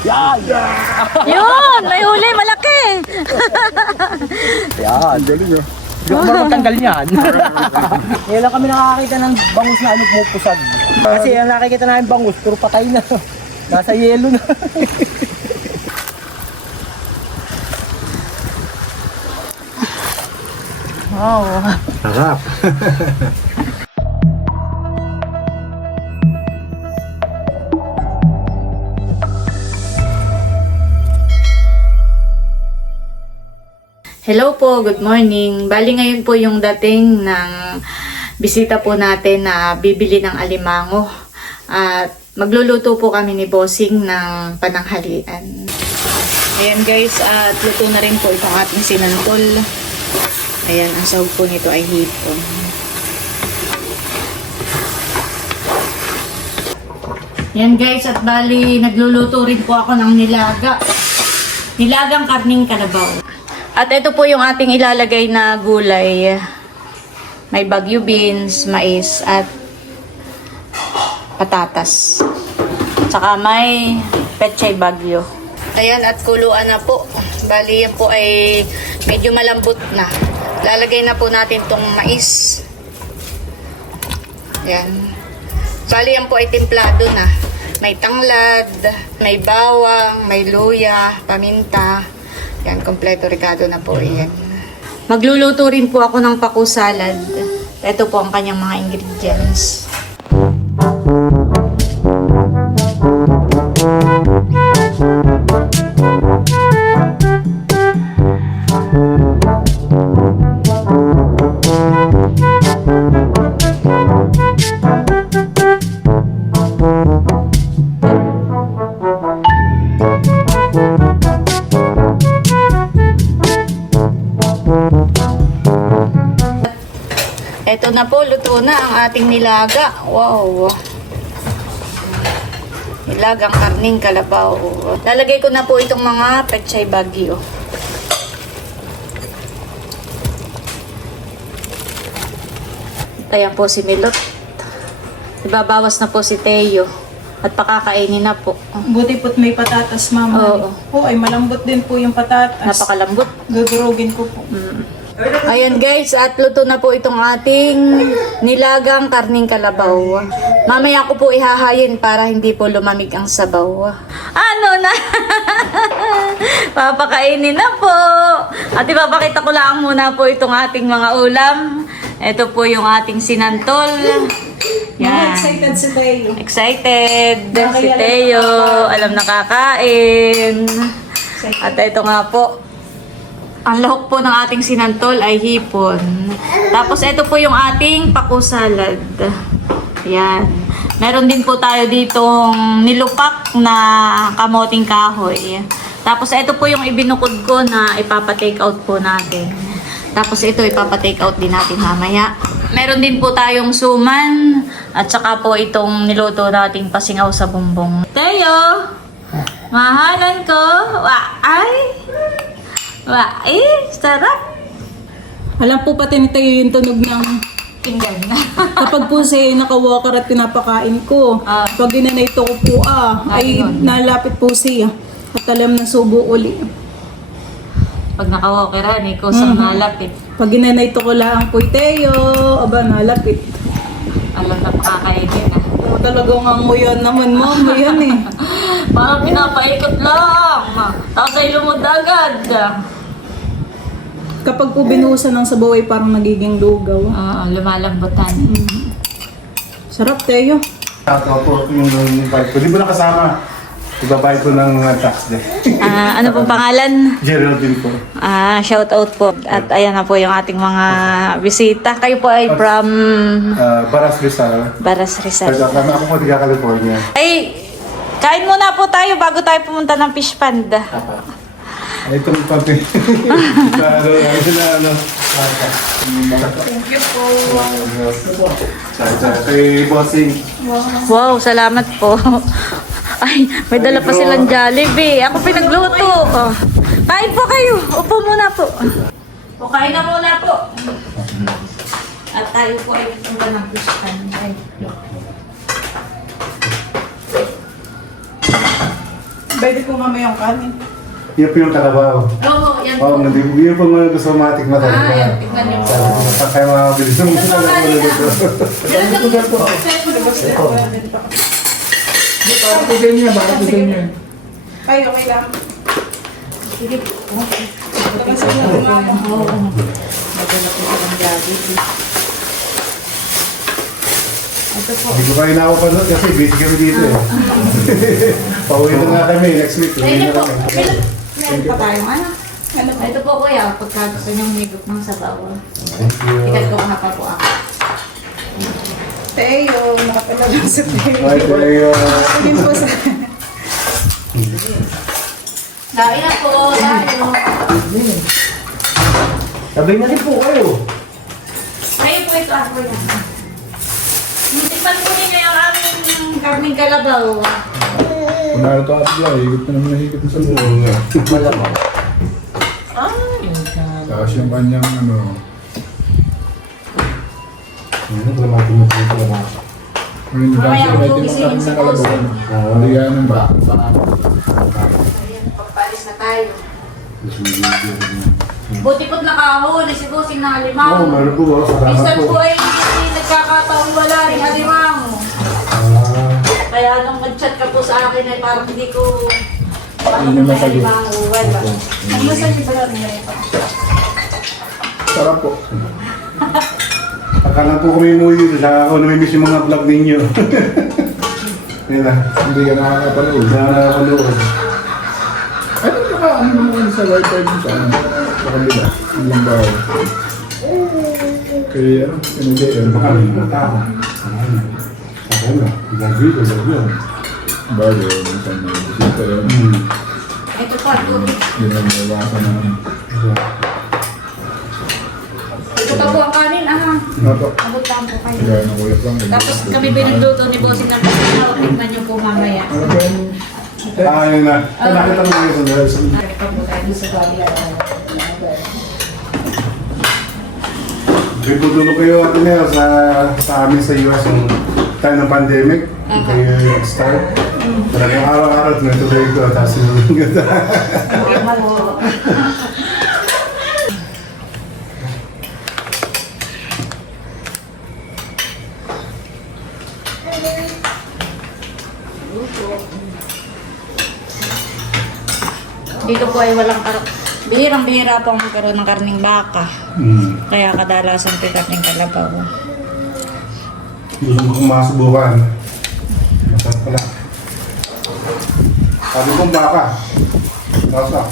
Yan! Yun! May huli, malaki! Yan, galing yun. Hindi ako marunong tanggal niyan. Ngayon lang kami nakakita ng bangus na ano pumupusag. Kasi ang nakikita namin bangus, puro patay na. Nasa yelo na. Wow! Sarap. Hello po, good morning. Bali ngayon po yung dating ng bisita po natin na bibili ng alimango. At magluluto po kami ni Bossing ng pananghalian. Ayan guys, at luto na rin po itong ating sinantol. Ayan, ang sahog po nito ay hipon. Ayan guys, at bali nagluluto rin po ako ng nilaga. Nilagang karning kalabaw. At ito po yung ating ilalagay na gulay. May bagyo beans, mais, at patatas. Tsaka may pechay bagyo. Ayan, at kuluan na po. Bali yan po ay medyo malambot na. Lalagay na po natin tong mais. Ayan. Bali yan po ay templado na. May tanglad, may bawang, may luya, paminta. Yan, kompleto regado na po yan. Magluluto rin po ako ng paku salad. Ito po ang kanyang mga ingredients. Ito na po, luto na ang ating nilaga. Wow! Nilagang karning kalabaw. Lalagay ko na po itong mga pechay bagyo. Ayan po si Milot. Ibabawas na po si Teo. At pakakainin na po. Buti po't may patatas, mama. Oo. Oo, ay malambot din po yung patatas. Napakalambot. Gagurugin ko po. Ayan guys, at luto na po itong ating nilagang karning kalabaw. Mamaya ko po ihahayin para hindi po lumamig ang sabaw. Ano na? Papakainin na po. At ipapakita ko lang muna po itong ating mga ulam. Ito po yung ating sinantol. Yan. Excited si Teo. Excited si Teo. Alam na kakain. At ito nga po. Ang lahok po ng ating sinantol ay hipon. Tapos ito po yung ating paku salad. Yan. Meron din po tayo ditong nilupak na kamoting kahoy. Tapos ito po yung ibinukod ko na ipapa-take out po natin. Tapos ito ipapa-take out din natin mamaya. Meron din po tayong suman at saka po itong niluto nating pasingaw sa bumbong. Teo! Mahalan ko! Ay! Sarap! Alam po pati ni Teo yung tunog ng Pinggan. kapag po siya naka-walker at pinapakain ko. Pag ginanito ko po ay Ayun. nalapit po siya. At alam na subo uli. Pag naka-walkeran, kusang nalapit. Pag ginanito ko lang po, Teo, aba nalapit. Alam na pakakainin na. Talagang anguyan naman, mama, yan eh. Parang pinapaikot lang. Tapos ay lumod agad. Kapag po binuhusan ng sabaw ay parang nagiging lugaw. Lumalambutan. Sarap, Teo. Ako po yung vibe ko. Di ba nakasama? Ibabayad ko ng tax day. Ano pong pangalan? Geraldine po. Shout out po. At ayan na po yung ating mga bisita. Kayo po ay from Baras Rizal. Baras Rizal. Pero ako po tiga California. Ay, kain muna po tayo bago tayo pumunta ng fish pond. Ay, ito yung pati. Thank you po. Kay Bossing. Wow, salamat po. Ay, may dala pa silang Jollibee. Ako pinagluto. Oh. Kain po kayo. Upo muna po. O, kain na muna po. At tayo po ay pupunta ng fish pond. Ay. Pwede po mamaya yung kanin. Yan po yung kalabaw. Oo, yan po. Oo, yun po mga gusto matik na talaga. Ah, yan, tignan niyo po. Kaya makabilis yung Ito po, kanin na. Kayo, okay lang. Sige po. Tapos na mama. Oo. Maganda po ang jollibee. Ito po. Hindi ko kayo nakapanood kasi busy kami dito eh. Pauwi na nga kami next week. Uwi Ayun na po. kami. Meron pa tayong ano? Ano po? Ito po kuya, pagka gusto niyong higop ng sabaw. Thank you. Tikat ko pa po ako. Teo, nakapalalang sa Teo. Bye, Teo. Sige po sa... Kain na po tayo. Sabay na rin po kayo. Kayo po ito ako yan. Tikman po ninyo yung aming karning kalabaw. Kunwari ito ate Bla, higit na naman higit na sa buo. Malamang. Tapos yung kanyang ano, Ano ba natin yung kalabaw? ayun, Mamaya dahil ako may gisingin tinatang si na kalabaw. Boss. Hindi yan ang ba? Ayan, pagpalis na tayo. Buti po't nakahuli si Bossing ng Oo, alimango. meron po. Salamat Minsan po. po ay nagkakataon wala rin alimango. Ah, Kaya nung nag-chat ka po sa akin ay parang hindi ko paano Hindi kung may masagot. alimango. Wala. Ang masal niyo ba rin ito? Sarap po. akala po kami umuwi dito. Saka ako namimiss yung mga vlog ninyo. Yan na. Hindi ka nakakapanood. Nakakalood. Ano naka, ano naman sa wifi mo sa ano? Sa kabila. Ilang bahay. Kaya ano, hindi yan. Baka may mga tao. Saka na. Gagawin. Gagawin. Bago, minsan may bisita yan. Ito pa, tubig. Yun ang nawasan naman. Ito pa po ang kanin, ah. Apo. Abutan po kayo. Kaya ng kulit lang. Tapos kami binigluto ni Bossing ng pasinaw. Tignan niyo po mamaya. Ano ba yun? Yun na. Nakita mo ngayon sa dahil sa... Nakita po tayo sa gabi. May tutulong kayo natin ngayon sa amin sa US yung time ng pandemic. Kayo yung start. Talagang araw-araw tinutuloy ko. Tapos yung ganda. Dito po ay walang bihirang-bihira po ang magkaroon ng karning baka. Kaya kadalasan po yung karning kalabaw. Gusto mo kong masubukan. Masarap pala. Sabi kong baka. Rasa.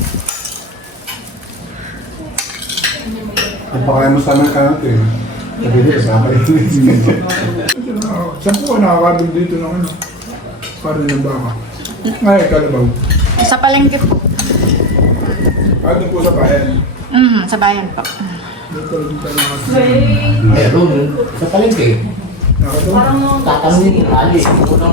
Napakaya mo sa amin ka natin. Sabi niya, sa akin. Saan po ka nakakabig dito ng ano? Parang ng baka. Ay, kalabaw. Sa palengke po. Ano po sa bayan? Sa bayan po. Dito rin tayo nakakabig. Meron. Sa palengke. Nakatawa? Tatanungin yung alis.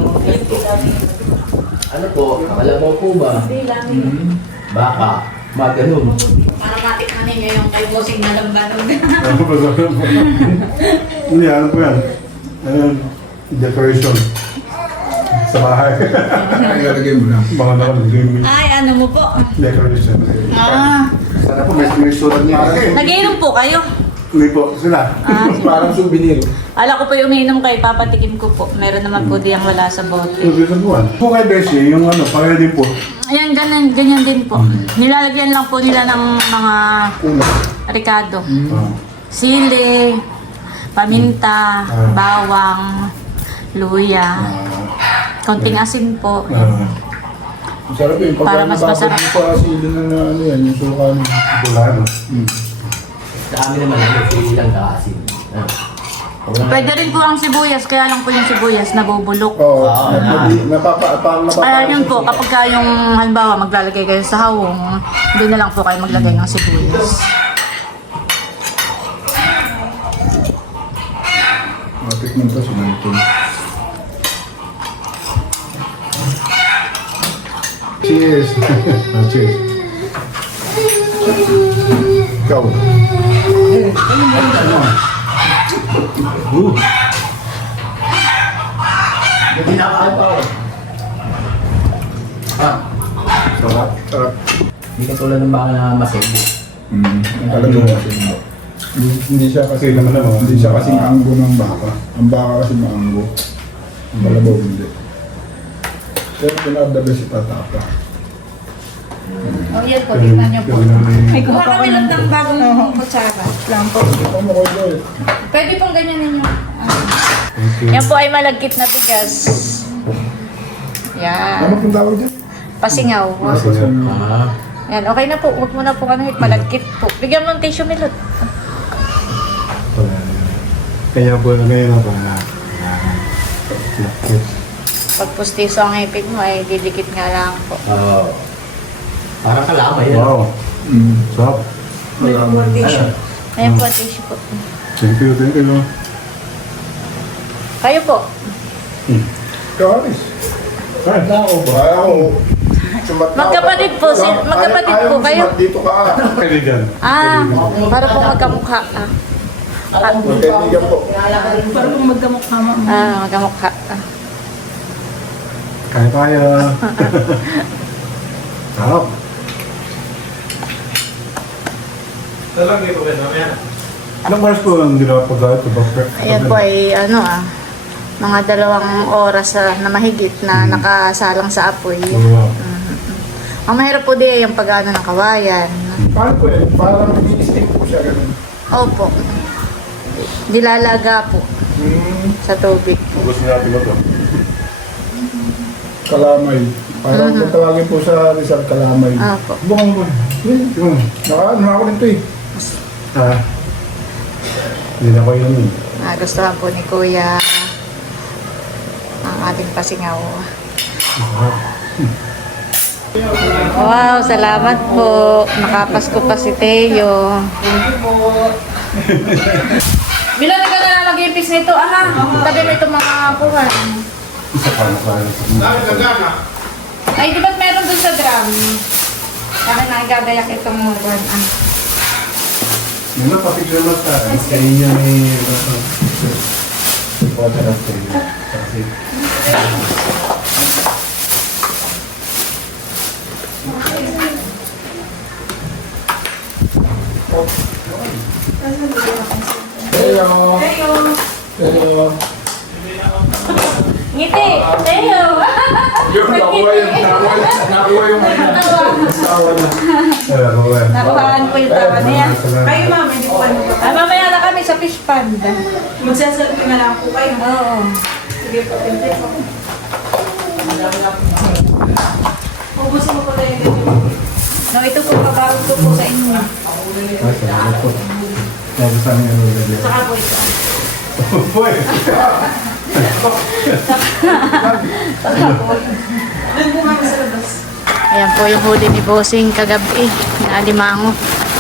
Ano po? Kalabaw po ba? Baka. Maganon. Para matikman ninyo yung kay Bossing na lambanog. Ano ba sa Hindi, ano po yan? Ano yun? Decoration. Sa bahay. Ay, lalagay mo lang. Mga nakalagay Ay, ano mo po? decoration. Ah, Sana po may sulat niya. nag-iinom po kayo? Hindi po, sila. Parang souvenir. Ala ko po yung umiinom kayo, papatikim ko po. Meron naman po diyang wala sa bote. Isang buwan. Po kay Beshi, yung ano, pareho din po. Ayan, ganyan din po. Nilalagyan lang po nila ng mga ricado. Ah. Sili, paminta, bawang, luya, konting asin po. Masarap yun. Para mas masarap. Sa sili na ano yan, yung suka mo. Bulano. Sa amin naman, hindi lang kaasin. Pwede rin po ang sibuyas, kaya lang po yung sibuyas nabubulok. Oo. Ah, Parang Kaya yun po, kapag ka yung halimbawa maglalagay kayo sa hawong, hindi na lang po kayo maglagay ng sibuyas. Matikman pa sinantol. Cheers. Cheers. Ikaw. Hindi nakakaya pa ako. Ah, Sarap. Sarap. Hindi ka tulad ng baka na masebo. Ang talagang kasi hindi siya kasi hindi siya kasi maanggo ng baka. Ang baka kasi maanggo. Ang kalabaw hindi. Pero pinadabi si Tatapa. Oh, yan po. Tingnan niyo po. Ay, kuha kami lang ng bagong kutsara. Lang po. Ano ko ito eh? Pwede pong ganyan ninyo. Yan po ay malagkit na bigas. Ano Yan. pong tawag dyan? Pasingaw. Yan, okay na po. Huwag mo na po malagkit po. Bigyan mo ng tissue, Milot. Kaya po ngayon ako na Pag pustiso ang ipig mo, ay didikit nga lang po. Parang kalamay yan. wow. Sarap. Ayan po ang tissue po. Thank you, thank you. Kayo po. Karis. Ay, Ako ba? Ako. Sumat na Magkapatid po, magkapatid po kayo. Sumat dito ka. kaibigan. Para po magkamukha. Magkaibigan po. Para kung magkamukha mo. Magkamukha. Kaya tayo. Sarap. Ilang oras po ang ginawa po dahil ito? Ayan po ay mga 2 oras na mahigit na nakasalang sa apoy. Ang mahirap po di yung pag-ano ng kawayan. Paano po eh? Parang i-stick po siya ganun. Opo. Dilalaga po sa tubig. Gusto natin ito. Kalamay. Parang kung tawagin po sa Rizal Kalamay. Opo. Bukang mo. Nakaano ako nito eh. Hindi na ko yun eh. Gustuhan po ni Kuya ang ating pasingaw. Wow, salamat po. Nakapasko pa si Teo. Bilang ka na lang mag-ipis nito, tabi mo itong mga kuhan. Isa pa na tayo. Ay, di ba't meron dun sa drum? Kaya nakigagayak itong kuhan. Yung napapigil mo sa kanya may water at kasi Hello. Hello. Ngiti! Teo! Yung nakuha yung asawa na. Nakuhaan ko yung tawa niya. Kayo ma'am, hindi po ano ba? Mamaya na kami sa fish pond. Magsasalpi na lang po kayo. Oo. Sige po, pinte po. Ubusin mo po tayo dito. No, ito po, pabawag ko po sa inyo. Salamat po. Lagi sa amin ano ulit. Saka po ito. Boy! Doon po kami sa labas. Ayan po yung huli ni Bossing kagabi na alimango.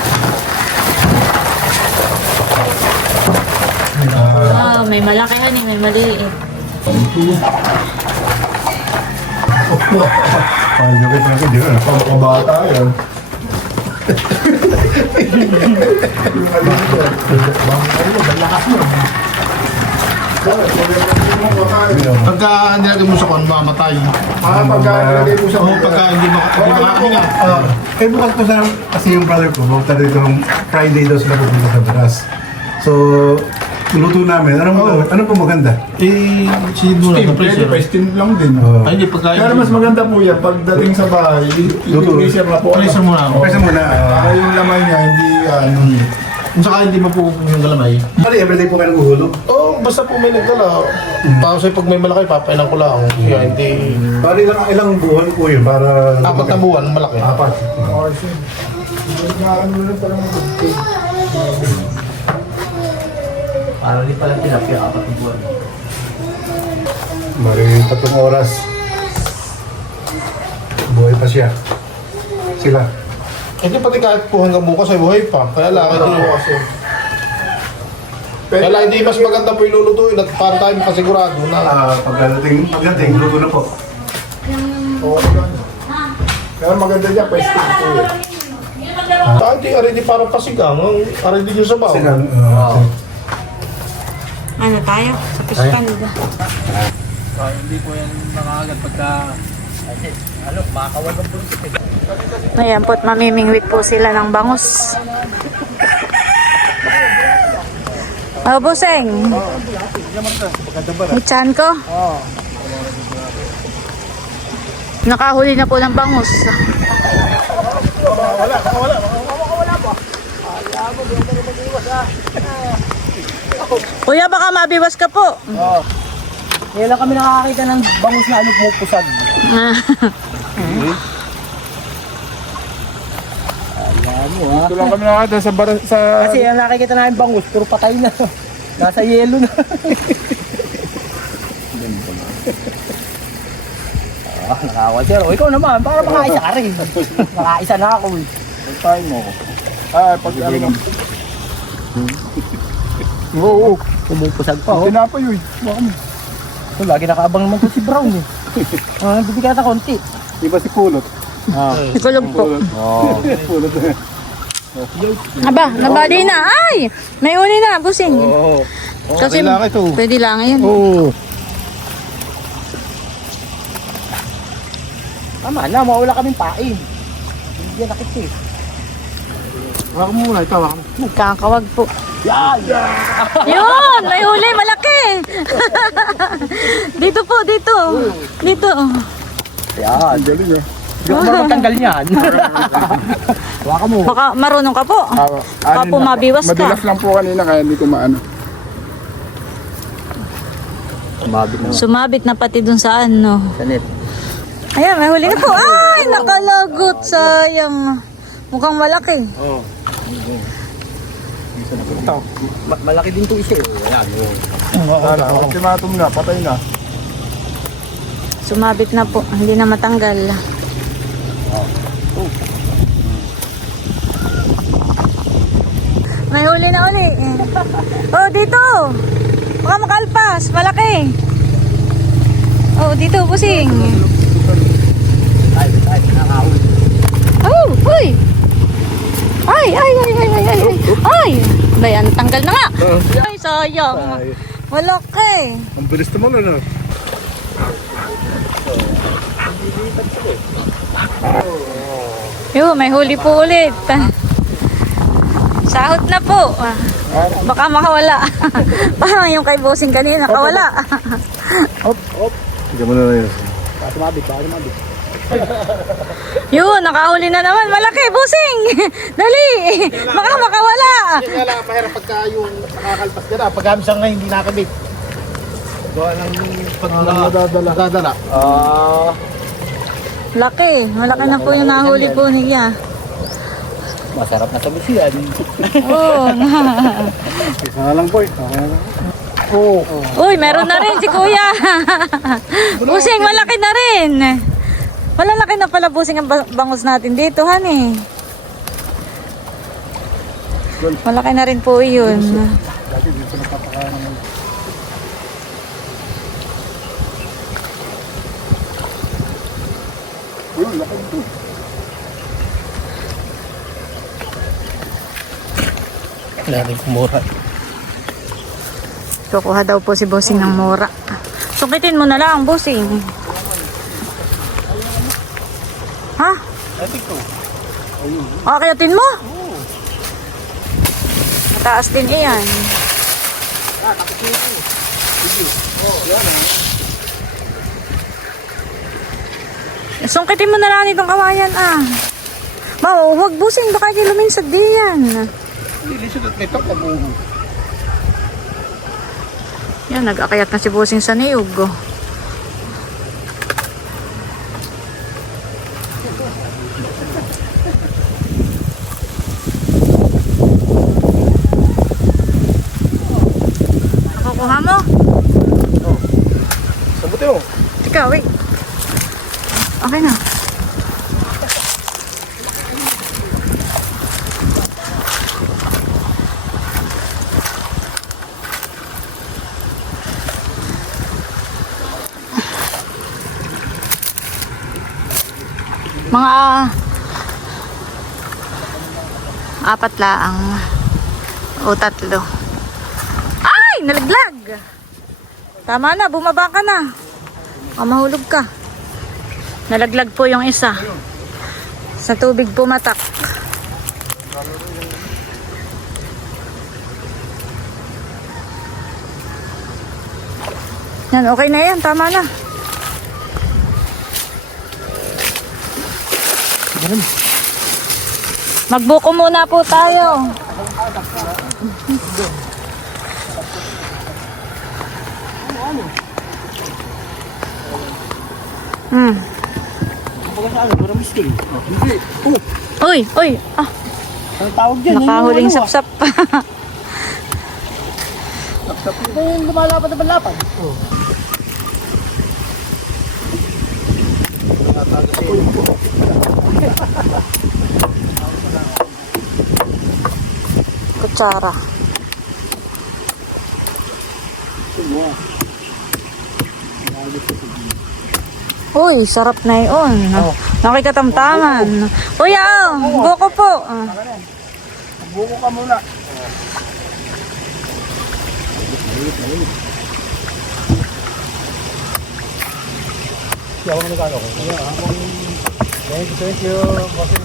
Wow, may malaki may maliit. Paano nyo kita ako dito? Pagkabata yan. Pagka nilagay mo sa kon, mamatay. Pagka nilagay po sa Pagka hindi makahinga. Eh bukas ko sa kasi yung brother ko, bukas tayo itong Friday daw sila pupunta sa Baras. So, luto namin. Ano po maganda? Si Dula steam, sa pwede freezer. pa, steam lang din. Ay, hindi pagkain. Pero mas maganda po yan, pagdating sa bahay, i-freezer na po. Freezer muna ako. Kasi muna, Para yung laman niya, hindi ano. Kung saka hindi mapupunong yung galamay. pari everyday po kayo naghuhulog. Oo, basta po may nagdala. Tapos pag may malaki, papainan ko lang. Kaya hindi... Pari ilang buwan po yun para... 4 na buwan, malaki. 4. Okay, sir. Ano na parang magiging. Parang di pala tilapia, 4 na buwan. Bari 3 oras. Buhay pa siya. Sila. Hindi pati kahit po hanggang bukas ay buhay pa. Kaya lang, hindi. Kaya lang, hindi mas maganda po ilulutuin at para tayo makasigurado na. Pagdating, luto na po. Okay lang. Pero maganda dyan, pwede po yan. Hindi, already para pasigang. Already yung sabaw. Sila. Ano tayo? Sa fish pond. Hindi po yan nakakagat pagka... Makakawal ng buntot Ayan po't mamimingwit po sila ng bangus. Oh, Buseng. Itchan ko. Nakahuli na po ng bangus. Kuya, baka mabiwas ka po. Ngayon lang kami nakakita ng bangus na ano pumupusag. Alam mo ha. Ito lang kami nakakita sa... Kasi ang nakikita namin bangus, puro patay na. Nasa yelo na. Nakakawa sir. O ikaw naman, para makaisa ka rin. Makaisa na ako eh. Pagkain mo ko. Ay, pag ano. Oo, pumupusag pa oh. Tinapay yun. Baka mo. So, lagi nakaabang naman to si Brown eh. Bibigyan ka konti. Iba si Kulot. Ikulog po. Kulot na. Aba, nabali na. Ay! May uli na, Busing. Oo. Kasi lang ito. pwede lang yun. Oo. Tama na, mawala kaming pain. Bibigyan na kita eh. Waka mo muna, ito. Waka mo. Nagkakawag po. Yan! Yun! May huli, malaki! Dito po, dito. Dito. Yan. Galing ah. Hindi ako marunong tanggal niyan. Waka mo. Baka marunong ka po. Baka po mabiwas ka. Madulas lang po kanina kaya hindi ko maano. Sumabit na. Sumabit na pati dun sa ano. Sanit. Ayan, may huli na po. Ay, nakalagot. Sayang. Mukhang malaki. Malaki din to isa eh. Ayan. Ano, timatom na, patay na. Sumabit na po. Hindi na matanggal. May huli na uli. Oh, dito. Baka makalpas. Malaki. Oh, dito, Busing. Ay, nakahuli. Oh, uy. Ay. Ay. Bayan, tanggal na nga. Ay, sayang. Malaki. Ang bilis naman ano. Yo, may huli po ulit. Sahot na po. Baka makawala. Parang yung kay Bossing kanina, nakawala. Sige mo na yun. Sumabit. Yun, nakahuli na naman. Malaki, Bossing. Dali. Baka makawala. Kaya lang, mahirap pagka yung nakakalpas ka na. Pag kami sa ngayon, hindi nakabit. Gawa ng pag nadadala. Laki. Malaki na po yung nahuli po niya. Masarap na sa yan. Oo. Isa na lang po eh. Uy, meron na rin si Kuya. Busing, malaki na rin. Malalaki na pala Busing ang bangus natin dito, honey. Malaki na rin po yun. Wala rin kumura. Kukuha daw po si Bossing ng mura. Sukitin mo na lang, Bossing. Ha? Akayatin mo? Mataas din iyan. Sungkitin mo na lang itong kawayan ah. Huwag Bossing, baka di luminsad diyan. Ito kabuho. Yan, nag-akayat na si Bossing sa niyog. Oh. Nakukuha mo? Sabuti mo. Ikaw, wait. Okay na. Mga apat laang o tatlo. Ay! Nalaglag! Tama na, bumaba ka na. O, mahulog ka. Nalaglag po yung isa. Sa tubig pumatak. Yan, okay na yan. Tama na. Magbuko muna po tayo. Hmm. Uy, uy. Ah, Ang tawag dyan, nakahuling sapsap. Ito yung lumalapad na balapad. Kutsara. Uy, sarap na yun. Nakikatamtaman. Uy, buko po. Buko ka muna. Thank you. Bossing.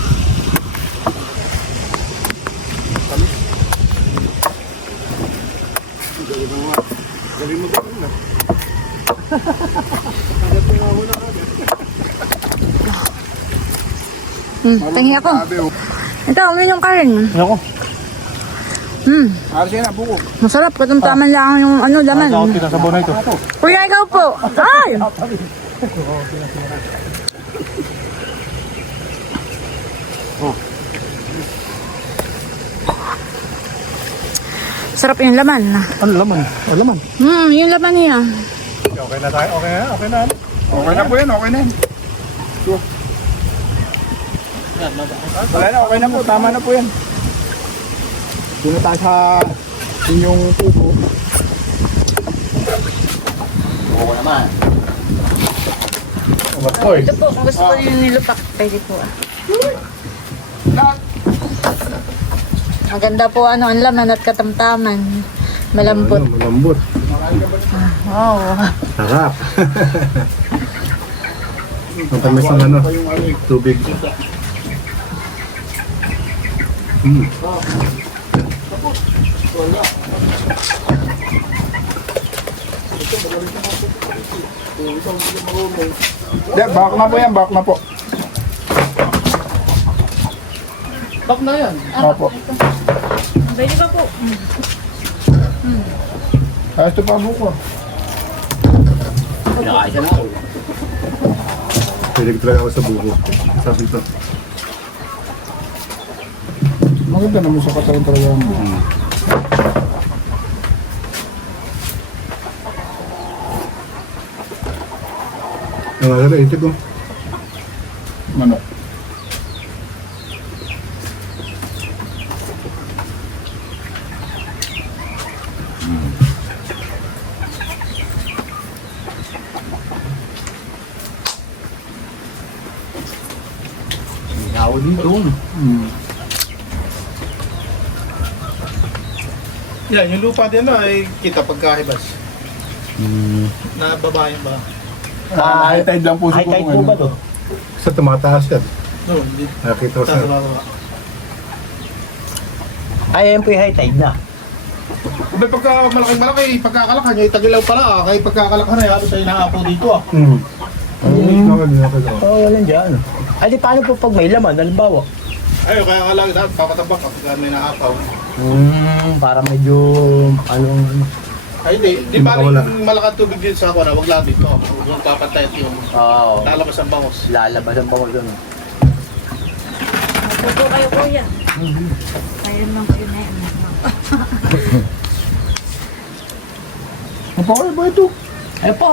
Tangi ako. Ito, uminom ka rin. Ako. Aras yan na, buko. Masarap, katamtaman lang yung laman. Ako pinasabaw na ito. Kuya, ikaw po. Ay! Sarap yung laman. Ano laman? O laman. Yung laman niya. Okay na tayo. Okay na. Okay na. Okay na po yan, okay na yan. Sure. Wala na, okay na po, tama na po yan. Doon na tayo sa inyong pupo. Oo naman. Ito po, kung gusto ko yung nilupak, pwede po. Ang ganda po ang laman at katamtaman. Malambot. Malambot. Wow. Sarap. Ang tamis ng tubig. De, back na po yan, back na po. Bak na yan. Opo. Pwede ba po? Ayos ito pa buko. Pilig talaga ako sa buko. Sabi ito. Maganda naman sa katawan talaga yan. Ang alala, ito ko. Manok. Ako dito. Yan, yung lupa din na ay kita pagkahibas. Na babae ba? High tide lang po High siguro. tide po ba to? Sa tumataas yan. No, hindi. Nakita ko Sa sa... baba. Ay, ayan po yung high tide na. May pagka malaki, pagkakalakhan nyo, itagilaw pala ah. Kaya pagkakalakhan na, halos tayo naapo dito ah. Oo, walang dyan. Ay, di paano po pag may laman, halimbawa? Ay, kaya nga lang, dapat papatabak kapag may naapaw. Para medyo, anong, Ay, di ba yung malakang tubig dito sa ako na, wag lang dito. Huwag papantay at yung oo, lalabas ang bangos. lalabas ang bango doon. Ito kayo, kuya. Kayo lang kayo na yan. Mapakay ba ito? Ay po.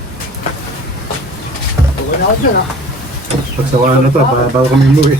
Huwag na ako dyan ah. Pagsawaan na to, bago kami umuwi.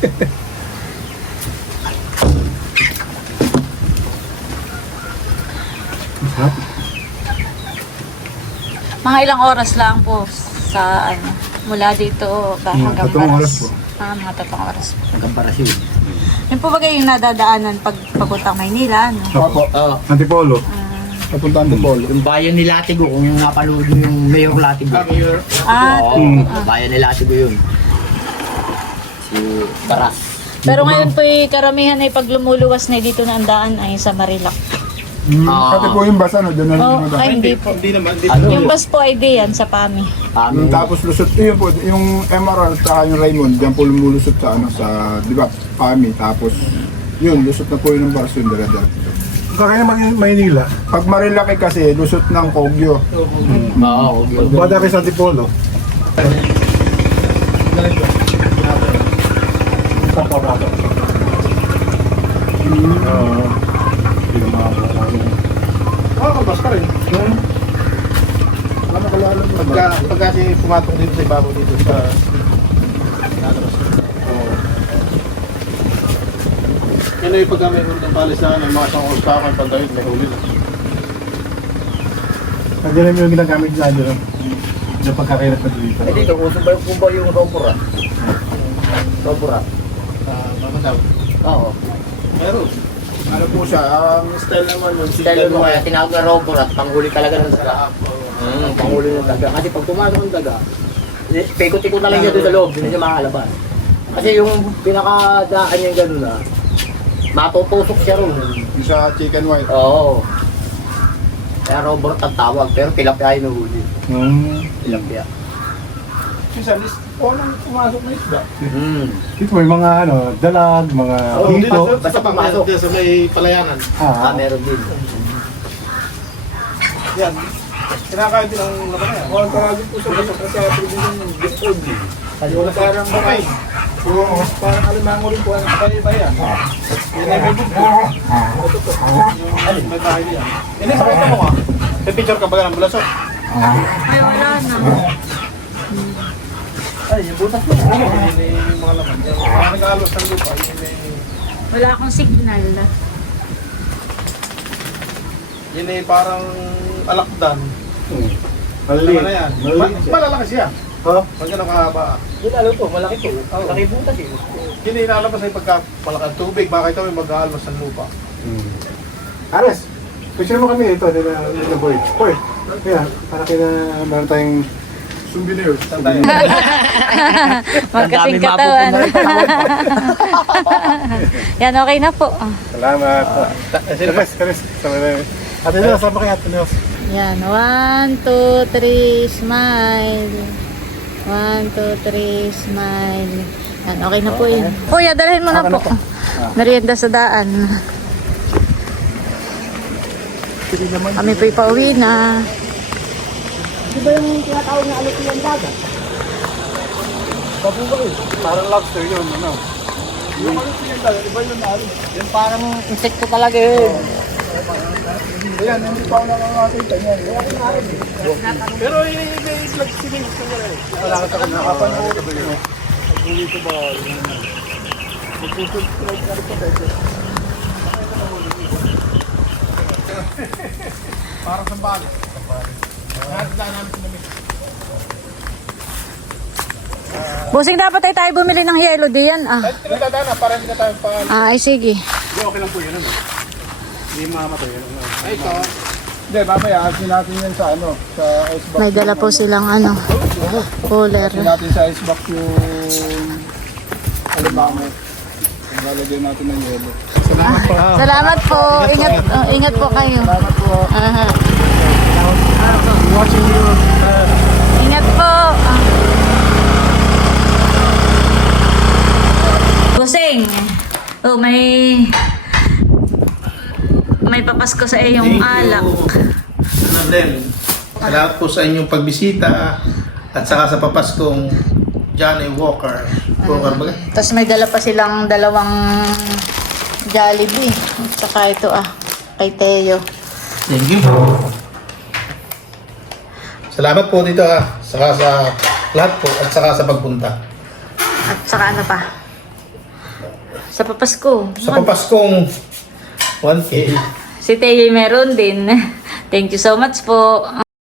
Mga ilang oras lang po sa mula dito hanggang tatlong oras po. Mga 3 oras po. Hanggang Barasil. Yun po ba kayo yung nadadaanan pag papuntang Maynila, no? Opo. Oo. Antipolo. Papuntaan ng polo. Yung bayan ni Latigo, kung yung napanood mo yung Mayor Latigo. Ah, Oo, bayan ni Latigo yun. Si Tara. Pero ngayon po karamihan ay pag lumuluwas na dito na ang daan ay sa Marilac. Pati po yung basa, no? Doon na Oh, rin ay hindi po. Hindi naman. Yung bus po ay diyan sa PAMI. Tapos lusot yun po, yung Emerald at yung Raymond, diyan po lumulusot sa ano, sa, di ba, PAMI. Tapos, yun, lusot na po yun ng Barson, dala-dala. Kaya Maynila. Pag Marilaki kasi, lusot ng Kogyo. Oo, okay. Bada kay Antipolo. Kalpas ka rin. Pag kasi pumatong dito sa ibabaw dito sa lalabas. Yan ay pagka may ng palisahan ng mga isang ostakan pandawid may huli na. Nandiyan yung ginagamit niya dyan. Yung pagkakailat na dito. Eh dito, uso ba yung kumba yung robora? Robora? Mamadaw. Oo. Meron. Ano po siya, ang style naman yun, Dahil mo kaya tinawag na robora, panghuli talaga ng daga. Panghuli ng daga. Kasi pag pumasok ng daga, paikot-ikot na lang niya doon sa loob, hindi niya makalabas. Kasi yung pinakadaan niya gano'n na, matutusok siya ron. yung sa chicken white. Oo. Kaya robot ang tawag, pero tilapia yung nahuli. Tilapia. Sa list po nang pumasok na isda. Dito may mga dalag, mga hito. Basta pumasok. Dito sa may palayanan. Meron din. Yan. Kinakain din ang laman na yan. Ang tawagin po sa basa kasi sa probinsya yung Bitcoin. Wala parang bakay. Parang alimango rin po ang kapay ba yan? Yan ay may bugbo. May bahay yan. Yan ay pakita mo ka. May picture ka ba ng bulasok? Ay wala na. Ay, yung butas mo. Yan ay yung mga laman. Yan. Mga nag-aalos ng lupa. Yan ay... Wala akong signal. Yan ay parang alakdan. Maliliit. Laman na yan. Malalaki siya. Pag gano'n kahaba. Yung ano to, malaki to. Malaki butas eh. Yun ay inaalabas ay pagka malaki ang tubig. Baka ito may mag-aalmas ng lupa. Ares, picture mo kami ito nila boy. Boy, kaya para kina meron tayong Souvenir. Saan tayo? Magkasing katawan. Yan, okay na po. salamat. Kares. Ate Nels, sama kay Ate Nels. Yan, 1, 2, 3, smile. 1, 2, 3, smile. Yan, okay na po yun. Kuya, dalhin mo na po. Merienda sa daan. Kami po'y pauwi na. Di ba yung tinatawag na alok yung dagat? Parang lobster yun, ano? Yung ano siya tayo, iba yung ano? Yung parang insekto talaga eh. Ayan, hindi pa ako nakakakita niyan. Pero i-vlog si Vince na rin. Wala ka ako nakapanood. Pag-uli ko ba? Mag-subscribe na rin po tayo. Parang sa bali. Nakakita namin sa lamig. Busing dapat ay tayo bumili ng yelo diyan. Kahit pinagdadaan na, para hindi na tayo pa... Ay, sige. Okay lang po yun. Hindi mamatay yun. Ay, ito. Hindi, mamaya, asin natin yan sa ano, sa icebox. May dala po silang ano, cooler. Asin natin sa icebox yung alimamo. Lalagyan natin ng yelo. Salamat po. Ingat po kayo. Salamat po. Aha. Watching you. Ingat po. Busing. Oh, may papasko sa iyong alak. Nandel, salamat po sa inyong pagbisita at saka sa papaskong Johnny Walker. Walker ba? Tapos may dala pa silang dalawang Jollibee. At saka ito kay Teo. Thank you. Salamat po dito saka sa lahat po at saka sa pagpunta. At saka ano pa? Sa papasko. Sa papaskong 1K. Si Teo meron din. Thank you so much po.